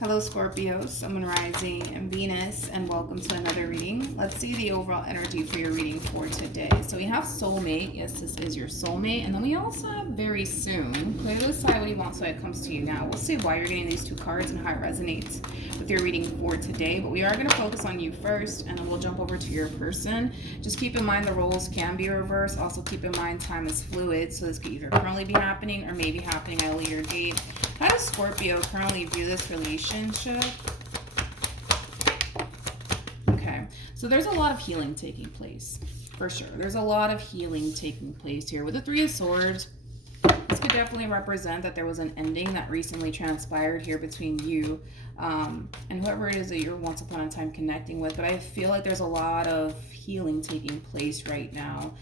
Hello, Scorpio, Sun, Moon, Rising, and Venus, and welcome to another reading. Let's see the overall energy for your reading for today. So we have soulmate. Yes, this is your soulmate. And then we also have very soon. Clearly decide what you want so it comes to you now. We'll see why you're getting these two cards and how it resonates with your reading for today. But we are going to focus on you first, and then we'll jump over to your person. Just keep in mind the roles can be reversed. Also keep in mind time is fluid, so this could either currently be happening or maybe happening at a later date. How does Scorpio currently view this relationship? Okay, so there's a lot of healing taking place, for sure. There's a lot of healing taking place here. With the Three of Swords, this could definitely represent that there was an ending that recently transpired here between you and whoever it is that you're once upon a time connecting with. But I feel like there's a lot of healing taking place right now.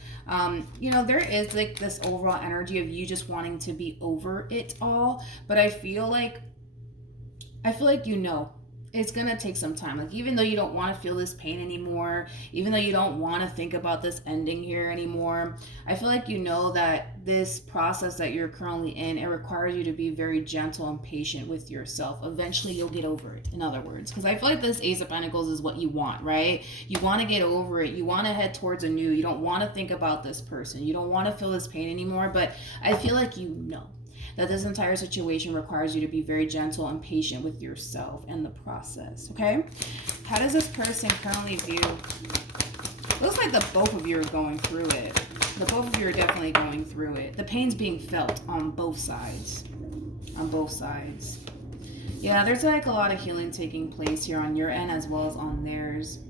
There is like this overall energy of you just wanting to be over it all. But I feel like it's gonna take some time. Like, even though you don't want to feel this pain anymore, even though you don't want to think about this ending here anymore, I feel like you know that this process that you're currently in, it requires you to be very gentle and patient with yourself. Eventually you'll get over it, in other words, because I feel like this Ace of Pentacles is what you want, right? You want to get over it. You want to head towards a new. You don't want to think about this person. You don't want to feel this pain anymore. But I feel like you know that this entire situation requires you to be very gentle and patient with yourself and the process, okay? How does this person currently view? Looks like the both of you are going through it. The both of you are definitely going through it. The pain's being felt on both sides. On both sides. Yeah, there's like a lot of healing taking place here on your end as well as on theirs.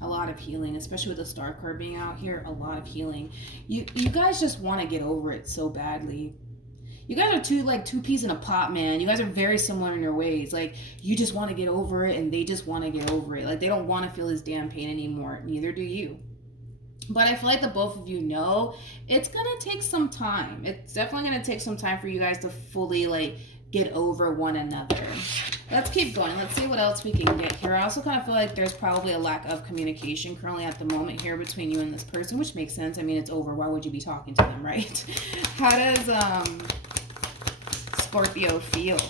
A lot of healing, especially with the Star card being out here. A lot of healing. You guys just want to get over it so badly. You guys are two peas in a pot, man. You guys are very similar in your ways. Like, you just want to get over it, and they just want to get over it. Like, they don't want to feel this damn pain anymore. Neither do you. But I feel like the both of you know it's going to take some time. It's definitely going to take some time for you guys to fully, like, get over one another. Let's keep going. Let's see what else we can get here. I also kind of feel like there's probably a lack of communication currently at the moment here between you and this person, which makes sense. I mean, it's over. Why would you be talking to them, right? How does Scorpio feel?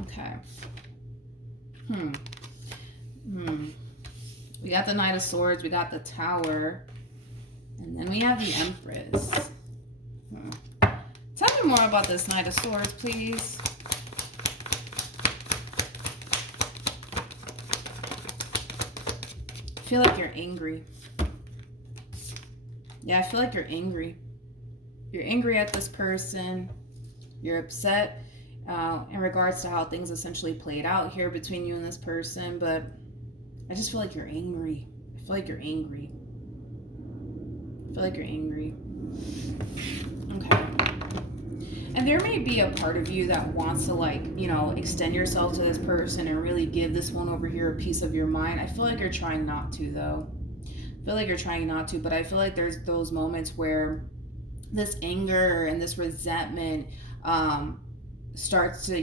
Okay. We got the Knight of Swords. We got the Tower. And then we have the Empress. Tell me more about this Knight of Swords, please. I feel like you're angry. Yeah, I feel like you're angry. You're angry at this person. You're upset in regards to how things essentially played out here between you and this person. But I just feel like you're angry. I feel like you're angry. I feel like you're angry. Okay. And there may be a part of you that wants to, like, extend yourself to this person and really give this one over here a piece of your mind. I feel like you're trying not to, though. I feel like you're trying not to, but I feel like there's those moments where this anger and this resentment starts to,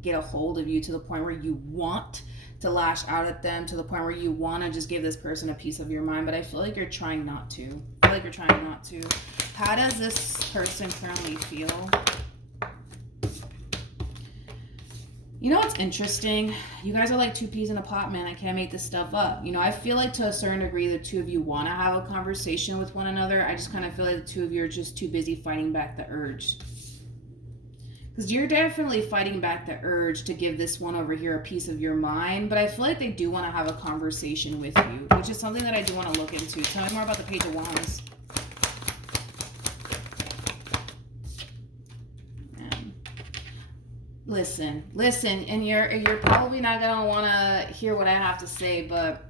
get a hold of you to the point where you want to lash out at them, to the point where you want to just give this person a piece of your mind, but I feel like you're trying not to. I feel like you're trying not to. How does this person currently feel? You know what's interesting? You guys are like two peas in a pot, man. I can't make this stuff up. I feel like to a certain degree the two of you want to have a conversation with one another. I just kind of feel like the two of you are just too busy fighting back the urge. Because you're definitely fighting back the urge to give this one over here a piece of your mind. But I feel like they do want to have a conversation with you, which is something that I do want to look into. Tell me more about the Page of Wands. Listen, and you're probably not gonna want to hear what I have to say, but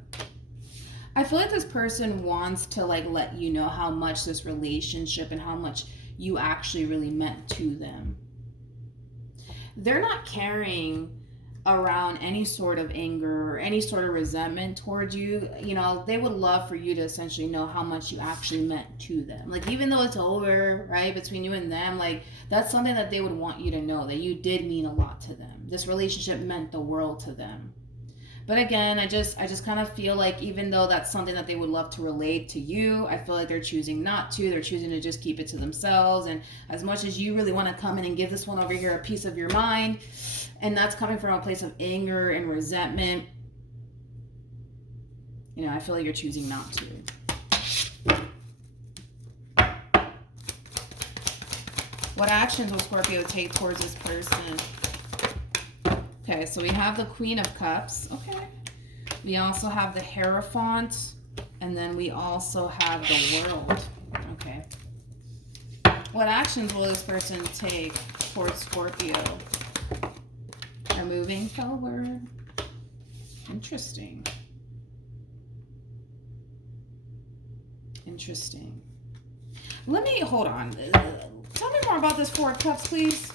I feel like this person wants to, like, let you know how much this relationship and how much you actually really meant to them. They're not carrying around any sort of anger or any sort of resentment towards you. They would love for you to essentially know how much you actually meant to them. Like, even though it's over, right, between you and them, like, that's something that they would want you to know, that you did mean a lot to them. This relationship meant the world to them. But again, I just kind of feel like even though that's something that they would love to relate to you, I feel like they're choosing not to. They're choosing to just keep it to themselves. And as much as you really want to come in and give this one over here a piece of your mind, And that's coming from a place of anger and resentment. You know, I feel like you're choosing not to. What actions will Scorpio take towards this person? Okay, so we have the Queen of Cups. Okay. We also have the Hierophant. And then we also have the World. Okay. What actions will this person take towards Scorpio? They're moving forward. Interesting. Interesting. Let me, hold on. Tell me more about this Four of Cups, please.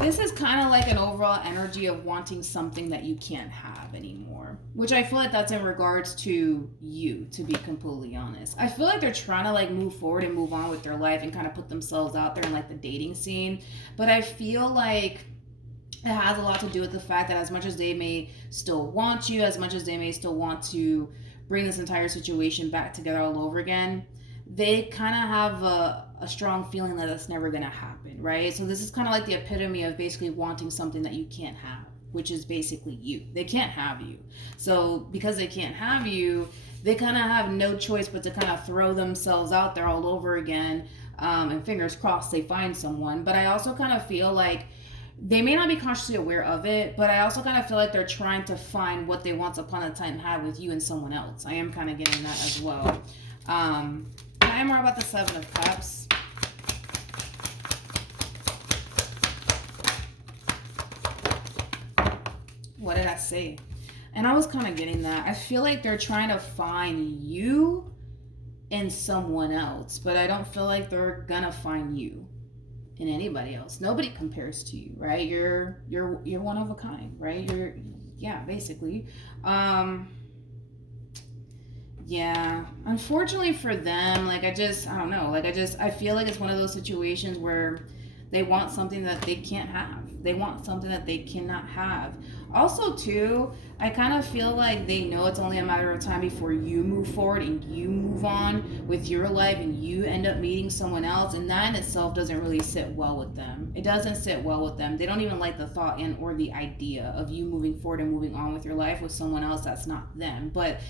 This is kind of like an overall energy of wanting something that you can't have anymore, which I feel like that's in regards to you, to be completely honest. I feel like they're trying to like move forward and move on with their life and kind of put themselves out there in like the dating scene. But I feel like it has a lot to do with the fact that as much as they may still want you, as much as they may still want to bring this entire situation back together all over again, they kind of have a strong feeling that it's never going to happen, right? So this is kind of like the epitome of basically wanting something that you can't have, which is basically you. They can't have you. So because they can't have you, they kind of have no choice but to kind of throw themselves out there all over again, and fingers crossed they find someone. But I also kind of feel like they may not be consciously aware of it, but I also kind of feel like they're trying to find what they once upon a time had with you and someone else. I am kind of getting that as well. Can I more about the Seven of Cups? What did I say? And I was kind of getting that. I feel like they're trying to find you in someone else, but I don't feel like they're gonna find you in anybody else. Nobody compares to you, right? You're one of a kind, right? Basically. Yeah, unfortunately for them, like I don't know, like I feel like it's one of those situations where they want something that they can't have. They want something that they cannot have. Also, too, I kind of feel like they know it's only a matter of time before you move forward and you move on with your life and you end up meeting someone else. And that in itself doesn't really sit well with them. It doesn't sit well with them. They don't even like the thought and or the idea of you moving forward and moving on with your life with someone else that's not them. But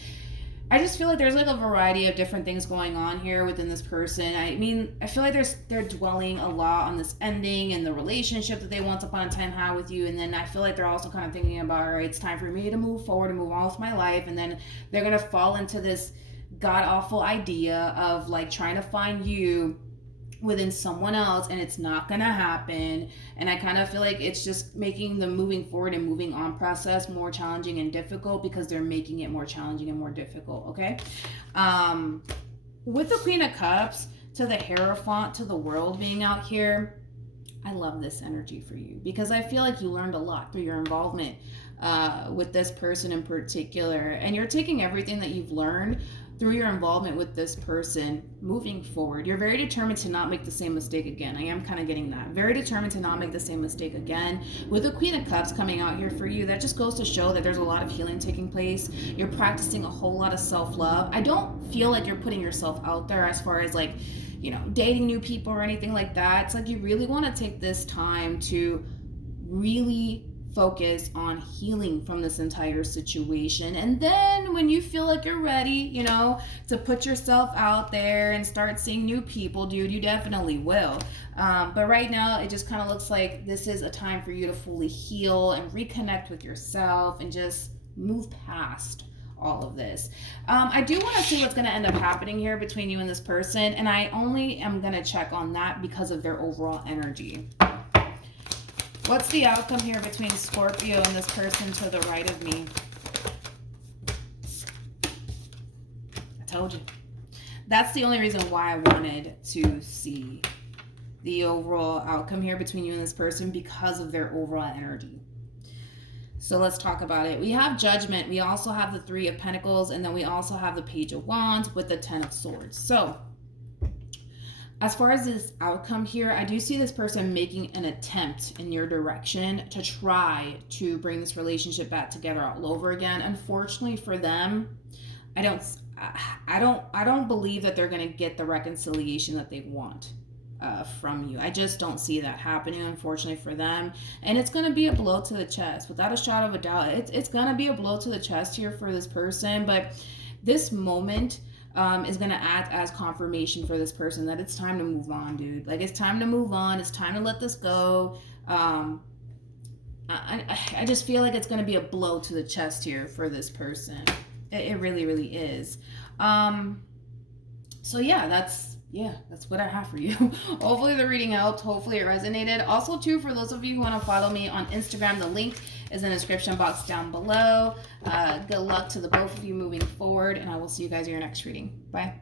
I just feel like there's like a variety of different things going on here within this person. I mean, I feel like they're dwelling a lot on this ending and the relationship that they once upon a time had with you. And then I feel like they're also kind of thinking about, all right, it's time for me to move forward and move on with my life. And then they're going to fall into this god-awful idea of like trying to find you within someone else, and it's not gonna happen. And I kind of feel like it's just making the moving forward and moving on process more challenging and difficult because they're making it more challenging and more difficult. Okay, with the Queen of Cups to the Hierophant to the World being out here, I love this energy for you because I feel like you learned a lot through your involvement with this person in particular, and you're taking everything that you've learned through your involvement with this person moving forward. You're very determined to not make the same mistake again. I am kind of getting that. Very determined to not make the same mistake again. With the Queen of Cups coming out here for you, that just goes to show that there's a lot of healing taking place. You're practicing a whole lot of self-love. I don't feel like you're putting yourself out there as far as like, you know, dating new people or anything like that. It's like you really want to take this time to really focus on healing from this entire situation. And then when you feel like you're ready, you know, to put yourself out there and start seeing new people, dude, you definitely will. But right now, it just kind of looks like this is a time for you to fully heal and reconnect with yourself and just move past all of this. I do want to see what's going to end up happening here between you and this person, and I only am going to check on that because of their overall energy. What's the outcome here between Scorpio and this person to the right of me? I told you. That's the only reason why I wanted to see the overall outcome here between you and this person, because of their overall energy. So let's talk about it. We have Judgment. We also have the Three of Pentacles, and then we also have the Page of Wands with the Ten of Swords. So as far as this outcome here, I do see this person making an attempt in your direction to try to bring this relationship back together all over again. Unfortunately for them, I don't believe that they're going to get the reconciliation that they want from you. I just don't see that happening, unfortunately, for them. And it's going to be a blow to the chest, without a shadow of a doubt. It's going to be a blow to the chest here for this person. But this moment is going to act as confirmation for this person that it's time to move on, dude. Like, it's time to move on. It's time to let this go. I just feel like it's going to be a blow to the chest here for this person. It really, really is. So that's what I have for you. Hopefully the reading helped. Hopefully it resonated. Also, too, for those of you who want to follow me on Instagram, the link is in the description box down below. Good luck to the both of you moving forward, and I will see you guys in your next reading. Bye.